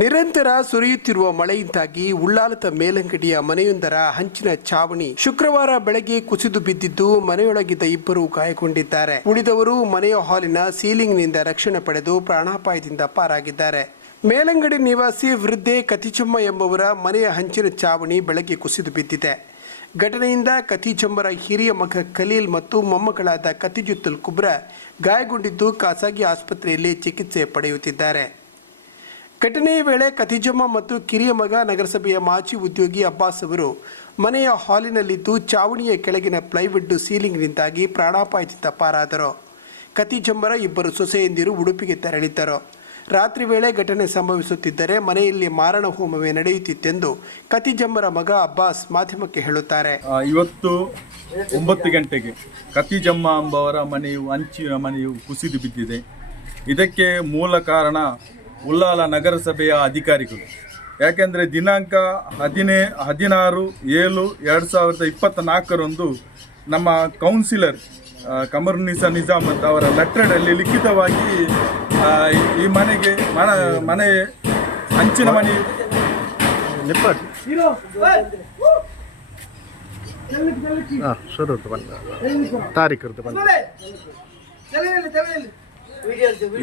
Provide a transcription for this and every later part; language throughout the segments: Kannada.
ನಿರಂತರ ಸುರಿಯುತ್ತಿರುವ ಮಳೆಯಿಂದಾಗಿ ಉಳ್ಳಾಲದ ಮೇಲಂಗಡಿಯ ಮನೆಯೊಂದರ ಹಂಚಿನ ಚಾವಣಿ ಶುಕ್ರವಾರ ಬೆಳಗ್ಗೆ ಕುಸಿದು ಬಿದ್ದಿದ್ದು ಮನೆಯೊಳಗಿದ್ದ ಇಬ್ಬರು ಗಾಯಗೊಂಡಿದ್ದಾರೆ. ಉಳಿದವರು ಮನೆಯ ಹಾಲಿನ ಸೀಲಿಂಗ್ನಿಂದ ರಕ್ಷಣೆ ಪಡೆದು ಪ್ರಾಣಾಪಾಯದಿಂದ ಪಾರಾಗಿದ್ದಾರೆ. ಮೇಲಂಗಡಿ ನಿವಾಸಿ ವೃದ್ಧೆ ಕತಿಚಮ್ಮ ಎಂಬವರ ಮನೆಯ ಹಂಚಿನ ಚಾವಣಿ ಬೆಳಗ್ಗೆ ಕುಸಿದು ಬಿದ್ದಿದೆ. ಘಟನೆಯಿಂದ ಕತಿಚಮ್ಮರ ಹಿರಿಯ ಮಗ ಖಲೀಲ್ ಮತ್ತು ಮೊಮ್ಮಗಳಾದ ಕತಿಜುತ್ತಲ್ ಕುಬ್ರ ಗಾಯಗೊಂಡಿದ್ದು ಖಾಸಗಿ ಆಸ್ಪತ್ರೆಯಲ್ಲಿ ಚಿಕಿತ್ಸೆ ಪಡೆಯುತ್ತಿದ್ದಾರೆ. ಘಟನೆಯ ವೇಳೆ ಕತಿಜಮ್ಮ ಮತ್ತು ಕಿರಿಯ ಮಗ ನಗರಸಭೆಯ ಮಾಜಿ ಉದ್ಯೋಗಿ ಅಬ್ಬಾಸ್ ಅವರು ಮನೆಯ ಹಾಲಿನಲ್ಲಿದ್ದು ಚಾವಣಿಯ ಕೆಳಗಿನ ಪ್ಲೈವುಡ್ ಸೀಲಿಂಗ್ನಿಂದಾಗಿ ಪ್ರಾಣಾಪಾಯದಿಂದ ಪಾರಾದರು. ಕತಿಜಮ್ಮರ ಇಬ್ಬರು ಸೊಸೆಯಂದಿರು ಉಡುಪಿಗೆ ತೆರಳಿದ್ದರು. ರಾತ್ರಿ ವೇಳೆ ಘಟನೆ ಸಂಭವಿಸುತ್ತಿದ್ದರೆ ಮನೆಯಲ್ಲಿ ಮಾರಣ ಹೋಮವೇ ನಡೆಯುತ್ತಿತ್ತೆಂದು ಕತಿಜಮ್ಮರ ಮಗ ಅಬ್ಬಾಸ್ ಮಾಧ್ಯಮಕ್ಕೆ ಹೇಳುತ್ತಾರೆ. ಇವತ್ತು ಒಂಬತ್ತು ಗಂಟೆಗೆ ಕತಿಜಮ್ಮ ಎಂಬವರ ಮನೆಯು, ಅಂಚಿನ ಮನೆಯು ಕುಸಿದು ಬಿದ್ದಿದೆ. ಇದಕ್ಕೆ ಮೂಲ ಕಾರಣ ಉಲ್ಲಾಲ ನಗರಸಭೆಯ ಅಧಿಕಾರಿಗಳು. ಯಾಕೆಂದರೆ ದಿನಾಂಕ ಹದಿನೇ ಹದಿನಾರು ಏಳು ಎರಡು ಸಾವಿರದ ಇಪ್ಪತ್ತ ನಾಲ್ಕರಂದು ನಮ್ಮ ಕೌನ್ಸಿಲರ್ ನಿಜಾಮ್ ಅಂತ ಅವರ ಲೆಟ್ರಡಲ್ಲಿ ಲಿಖಿತವಾಗಿ ಈ- ಮನೆಗೆ ಮನ ಮನೆ ಹಂಚಿನ ಮನೆ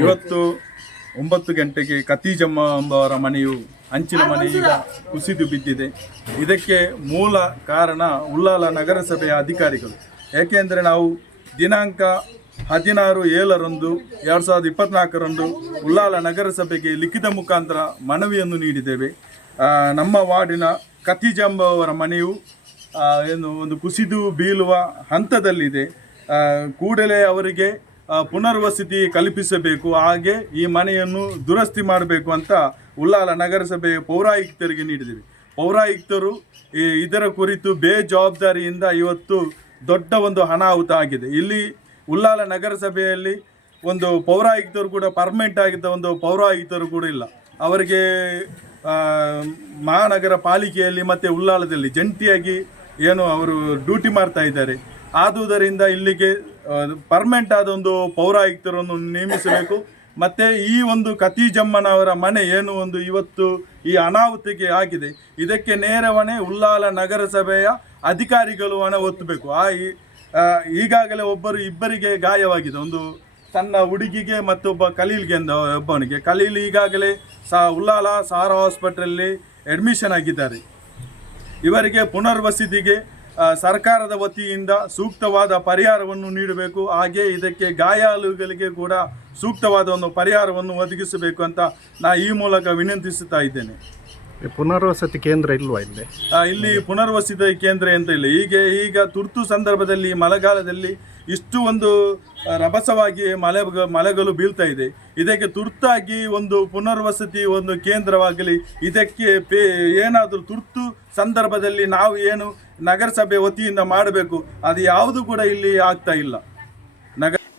ಇವತ್ತು ಒಂಬತ್ತು ಗಂಟೆಗೆ ಕತೀಜಮ್ಮ ಎಂಬವರ ಮನೆಯು ಅಂಚಿನ ಮನೆ ಈಗ ಕುಸಿದು ಬಿದ್ದಿದೆ. ಇದಕ್ಕೆ ಮೂಲ ಕಾರಣ ಉಳ್ಳಾಲ ನಗರಸಭೆಯ ಅಧಿಕಾರಿಗಳು. ಏಕೆಂದರೆ ನಾವು ದಿನಾಂಕ ಹದಿನಾರು ಏಳರಂದು ಎರಡು ಸಾವಿರದ ಇಪ್ಪತ್ನಾಲ್ಕರಂದು ಉಳ್ಳಾಲ ನಗರಸಭೆಗೆ ಲಿಖಿತ ಮುಖಾಂತರ ಮನವಿಯನ್ನು ನೀಡಿದ್ದೇವೆ. ನಮ್ಮ ವಾರ್ಡಿನ ಕತಿಜಂಬವರ ಅವರ ಮನೆಯು ಏನು ಒಂದು ಕುಸಿದು ಬೀಳುವ ಹಂತದಲ್ಲಿದೆ. ಕೂಡಲೇ ಅವರಿಗೆ ಪುನರ್ವಸತಿ ಕಲ್ಪಿಸಬೇಕು, ಹಾಗೆ ಈ ಮನೆಯನ್ನು ದುರಸ್ತಿ ಮಾಡಬೇಕು ಅಂತ ಉಳ್ಳಾಲ ನಗರಸಭೆಯ ಪೌರಾಯುಕ್ತರಿಗೆ ನೀಡಿದ್ದೀವಿ. ಪೌರಾಯುಕ್ತರು ಇದರ ಕುರಿತು ಬೇಜವಾಬ್ದಾರಿಯಿಂದ ಇವತ್ತು ದೊಡ್ಡ ಒಂದು ಅನಾಹುತ ಆಗಿದೆ. ಇಲ್ಲಿ ಉಳ್ಳಾಲ ನಗರಸಭೆಯಲ್ಲಿ ಒಂದು ಪೌರಾಯುಕ್ತರು ಕೂಡ ಪರ್ಮನೆಂಟ್ ಆಗಿದ್ದ ಒಂದು ಪೌರಾಯುಕ್ತರು ಕೂಡ ಇಲ್ಲ. ಅವರಿಗೆ ಮಹಾನಗರ ಪಾಲಿಕೆಯಲ್ಲಿ ಮತ್ತು ಉಳ್ಳಾಲದಲ್ಲಿ ಜಂಟಿಯಾಗಿ ಏನು ಅವರು ಡ್ಯೂಟಿ ಮಾಡ್ತಾ ಇದ್ದಾರೆ. ಆದುದರಿಂದ ಇಲ್ಲಿಗೆ ಪರ್ಮನೆಂಟ್ ಆದ ಒಂದು ಪೌರಾಯುಕ್ತರನ್ನು ನೇಮಿಸಬೇಕು. ಮತ್ತು ಈ ಒಂದು ಕತೀಜಮ್ಮನವರ ಮನೆ ಏನು ಒಂದು ಇವತ್ತು ಈ ಅನಾಹುತಿಗೆ ಆಗಿದೆ. ಇದಕ್ಕೆ ನೇರ ಹೊಣೆ ಉಳ್ಳಾಲ ನಗರಸಭೆಯ ಅಧಿಕಾರಿಗಳು ಹಣ ಒತ್ತಬೇಕು. ಆ ಈಗಾಗಲೇ ಒಬ್ಬರು ಇಬ್ಬರಿಗೆ ಗಾಯವಾಗಿದೆ. ಒಂದು ತನ್ನ ಹುಡುಗಿಗೆ ಮತ್ತೊಬ್ಬ ಕಲೀಲ್ಗೆ ಎಂದ ಒಬ್ಬನಿಗೆ ಕಲೀಲ್ ಈಗಾಗಲೇ ಸಾ, ಉಲ್ಲಾಲ ಸಾರಾ ಹಾಸ್ಪಿಟಲಲ್ಲಿ ಅಡ್ಮಿಷನ್ ಆಗಿದ್ದಾರೆ. ಇವರಿಗೆ ಪುನರ್ವಸತಿಗೆ ಸರ್ಕಾರದ ವತಿಯಿಂದ ಸೂಕ್ತವಾದ ಪರಿಹಾರವನ್ನು ನೀಡಬೇಕು. ಹಾಗೆ ಇದಕ್ಕೆ ಗಾಯಾಳುಗಳಿಗೆ ಕೂಡ ಸೂಕ್ತವಾದ ಒಂದು ಪರಿಹಾರವನ್ನು ಒದಗಿಸಬೇಕು ಅಂತ ನಾ ಈ ಮೂಲಕ ವಿನಂತಿಸುತ್ತಾ ಇದ್ದೇನೆ. ಪುನರ್ವಸತಿ ಕೇಂದ್ರ ಇಲ್ವಾ ಇಲ್ಲಿ? ಇಲ್ಲಿ ಪುನರ್ವಸತಿ ಕೇಂದ್ರ ಅಂತ ಇಲ್ಲ. ಹೀಗೆ, ಈಗ ತುರ್ತು ಸಂದರ್ಭದಲ್ಲಿ ಮಳೆಗಾಲದಲ್ಲಿ ಇಷ್ಟು ಒಂದು ರಭಸವಾಗಿ ಮಳೆ, ಮಳೆಗಳು ಬೀಳ್ತಾ ಇದೆ. ಇದಕ್ಕೆ ತುರ್ತಾಗಿ ಒಂದು ಪುನರ್ವಸತಿ ಒಂದು ಕೇಂದ್ರವಾಗಲಿ, ಇದಕ್ಕೆ ಪೇ, ಏನಾದರೂ ತುರ್ತು ಸಂದರ್ಭದಲ್ಲಿ ನಾವು ಏನು ನಗರಸಭೆ ವತಿಯಿಂದ ಮಾಡಬೇಕು, ಅದು ಯಾವುದು ಕೂಡ ಇಲ್ಲಿ ಆಗ್ತಾ ಇಲ್ಲ.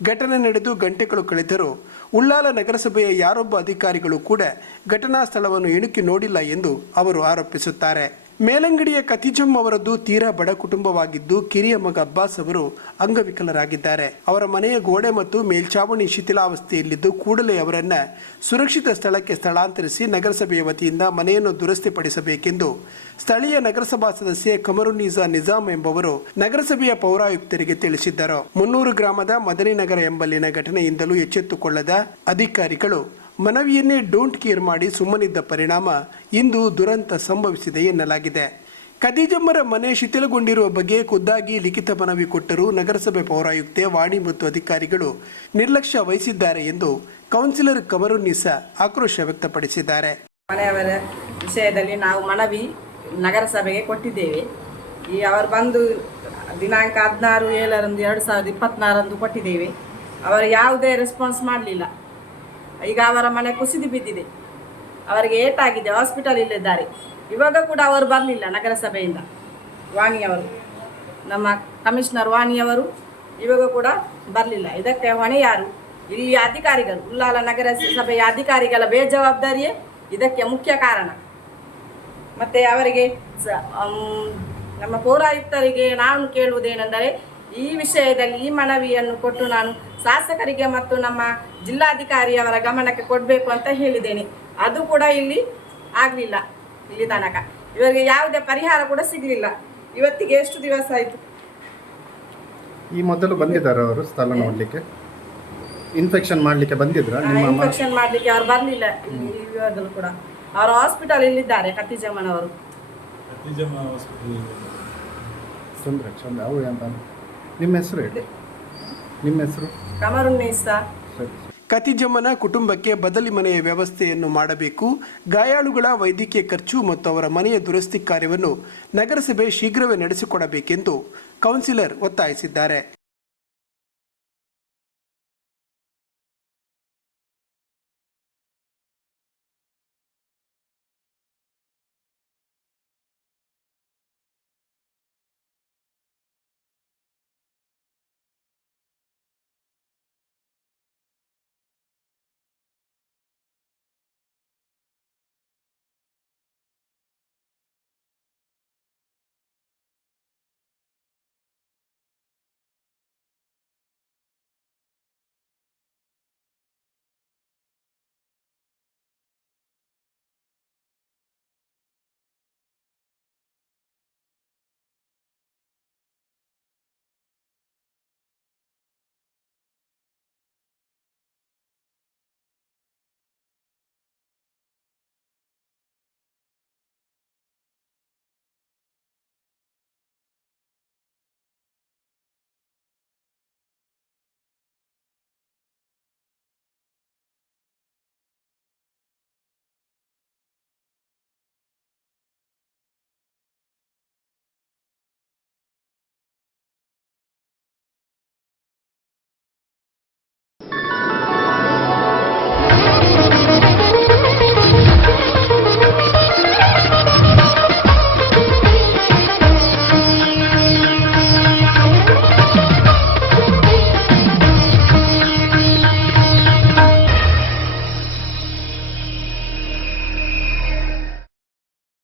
ಘಟನೆ ನಡೆದು ಗಂಟೆಗಳು ಕಳೆದರೂ ಉಳ್ಳಾಲ ನಗರಸಭೆಯ ಯಾರೊಬ್ಬ ಅಧಿಕಾರಿಗಳು ಕೂಡ ಘಟನಾ ಸ್ಥಳವನ್ನು ಇಣುಕಿ ನೋಡಿಲ್ಲ ಎಂದು ಅವರು ಆರೋಪಿಸುತ್ತಾರೆ. ಮೇಲಂಗಡಿಯ ಕತಿಜಮ್ ಅವರದ್ದು ತೀರಾ ಬಡ ಕುಟುಂಬವಾಗಿದ್ದು ಕಿರಿಯ ಮಗ ಅಬ್ಬಾಸ್ ಅವರು ಅಂಗವಿಕಲರಾಗಿದ್ದಾರೆ. ಅವರ ಮನೆಯ ಗೋಡೆ ಮತ್ತು ಮೇಲ್ಛಾವಣಿ ಶಿಥಿಲಾವಸ್ಥೆಯಲ್ಲಿದ್ದು ಕೂಡಲೇ ಅವರನ್ನ ಸುರಕ್ಷಿತ ಸ್ಥಳಕ್ಕೆ ಸ್ಥಳಾಂತರಿಸಿ ನಗರಸಭೆಯ ವತಿಯಿಂದ ಮನೆಯನ್ನು ದುರಸ್ತಿಪಡಿಸಬೇಕೆಂದು ಸ್ಥಳೀಯ ನಗರಸಭಾ ಸದಸ್ಯೆ ಕಮರುನಿಜಾ ನಿಜಾಮ್ ಎಂಬವರು ನಗರಸಭೆಯ ಪೌರಾಯುಕ್ತರಿಗೆ ತಿಳಿಸಿದ್ದರು. ಮುನ್ನೂರು ಗ್ರಾಮದ ಮದನಿನಗರ ಎಂಬಲ್ಲಿನ ಘಟನೆಯಿಂದಲೂ ಎಚ್ಚೆತ್ತುಕೊಳ್ಳದ ಅಧಿಕಾರಿಗಳು ಮನವಿಯನ್ನೇ ಡೋಂಟ್ ಕೇರ್ ಮಾಡಿ ಸುಮ್ಮನಿದ್ದ ಪರಿಣಾಮ ಇಂದು ದುರಂತ ಸಂಭವಿಸಿದೆ ಎನ್ನಲಾಗಿದೆ. ಖದೀಜಮ್ಮರ ಮನೆ ಶಿಥಿಲಗೊಂಡಿರುವ ಬಗ್ಗೆ ಖುದ್ದಾಗಿ ಲಿಖಿತ ಮನವಿ ಕೊಟ್ಟರೂ ನಗರಸಭೆ ಪೌರಾಯುಕ್ತೆ, ವಾಣಿ ಮತ್ತು ಅಧಿಕಾರಿಗಳು ನಿರ್ಲಕ್ಷ್ಯ ವಹಿಸಿದ್ದಾರೆ ಎಂದು ಕೌನ್ಸಿಲರ್ ಕಮರುನ್ನಿಸಾ ಆಕ್ರೋಶ ವ್ಯಕ್ತಪಡಿಸಿದ್ದಾರೆ. ಮನೆಯವರ ವಿಷಯದಲ್ಲಿ ನಾವು ಮನವಿ ನಗರಸಭೆಗೆ ಕೊಟ್ಟಿದ್ದೇವೆ. ಈ ಅವರು ಬಂದು ದಿನಾಂಕ ಹದಿನಾರು ಏಳರಂದು, ಎರಡು ಸಾವಿರದ ಇಪ್ಪತ್ತ್ನಾರಂದು ಕೊಟ್ಟಿದ್ದೇವೆ. ಅವರು ಯಾವುದೇ ರೆಸ್ಪಾನ್ಸ್ ಮಾಡಲಿಲ್ಲ. ಈಗ ಅವರ ಮನೆ ಕುಸಿದು ಬಿದ್ದಿದೆ. ಅವರಿಗೆ ಏಟಾಗಿದೆ ಹಾಸ್ಪಿಟಲ್ ಇಲ್ಲಿದ್ದಾರೆ. ಇವಾಗ ಕೂಡ ಅವರು ಬರಲಿಲ್ಲ ನಗರಸಭೆಯಿಂದ. ವಾಣಿಯವರು ನಮ್ಮ ಕಮಿಷನರ್ ವಾಣಿಯವರು ಇವಾಗ ಕೂಡ ಬರಲಿಲ್ಲ. ಇದಕ್ಕೆ ಹೊಣೆ ಯಾರು? ಇಲ್ಲಿ ಅಧಿಕಾರಿಗಳು. ಉಲ್ಲಾಲ ನಗರಸಭೆಯ ಅಧಿಕಾರಿಗಳ ಬೇಜವಾಬ್ದಾರಿಯೇ ಇದಕ್ಕೆ ಮುಖ್ಯ ಕಾರಣ. ಮತ್ತು ಅವರಿಗೆ ನಮ್ಮ ಪೌರಾಯುಕ್ತರಿಗೆ ನಾನು ಕೇಳುವುದೇನೆಂದರೆ ಈ ವಿಷಯದಲ್ಲಿ ಈ ಮನವಿಯನ್ನು ಕೊಟ್ಟು ನಾನು ಶಾಸಕರಿಗೆ ಮತ್ತು ನಮ್ಮ ಜಿಲ್ಲಾಧಿಕಾರಿಯವರ ಗಮನಕ್ಕೆ ಕೊಡಬೇಕು ಅಂತ ಹೇಳಿದ್ದೇನೆ. ಅದು ಕೂಡ ಇಲ್ಲಿ ಆಗಲಿಲ್ಲ ಇಲ್ಲಿ ತನಕ. ಇವರಿಗೆ ಯಾವುದೇ ಪರಿಹಾರ ಕೂಡ ಸಿಗಲಿಲ್ಲ. ಇವತ್ತಿಗೆ ಎಷ್ಟು ದಿವಸ ಆಯಿತು? ಈ ಮೊದಲು ಬಂದಿದ್ದಾರೆ ಅವರು ಸ್ಥಳ ನೋಡಲಿಕ್ಕೆ. ಇನ್ಫೆಕ್ಷನ್ ಮಾಡಲಿಕ್ಕೆ ಬಂದಿದ್ರು? ನಿಮ್ಮ ಇನ್ಫೆಕ್ಷನ್ ಮಾಡಲಿಕ್ಕೆ ಅವ್ರು ಬರಲಿಲ್ಲ. ಇಲ್ಲಿ ಇವಾಗಲೂ ಕೂಡ. ಅವರು ಹಾಸ್ಪಿಟಲ್ ಇಲ್ಲಿದ್ದಾರೆ ಕತ್ತಿಜಮ್ಮನವರು ತೊಂದರೆ ಚಂದ್ರ ಅವು ಎಂತ ನಿಮ್ಮ ಹೆಸರು ಹೇಳಿ. ನಿಮ್ಮ ಹೆಸರು? ಕಮರುನ್ನೀಸಾ ಕತಿಜಮ್ಮನ ಕುಟುಂಬಕ್ಕೆ ಬದಲಿ ಮನೆಯ ವ್ಯವಸ್ಥೆಯನ್ನು ಮಾಡಬೇಕು. ಗಾಯಾಳುಗಳ ವೈದ್ಯಕೀಯ ಖರ್ಚು ಮತ್ತು ಅವರ ಮನೆಯ ದುರಸ್ತಿ ಕಾರ್ಯವನ್ನು ನಗರಸಭೆ ಶೀಘ್ರವೇ ನಡೆಸಿಕೊಡಬೇಕೆಂದು ಕೌನ್ಸಿಲರ್ ಒತ್ತಾಯಿಸಿದ್ದಾರೆ.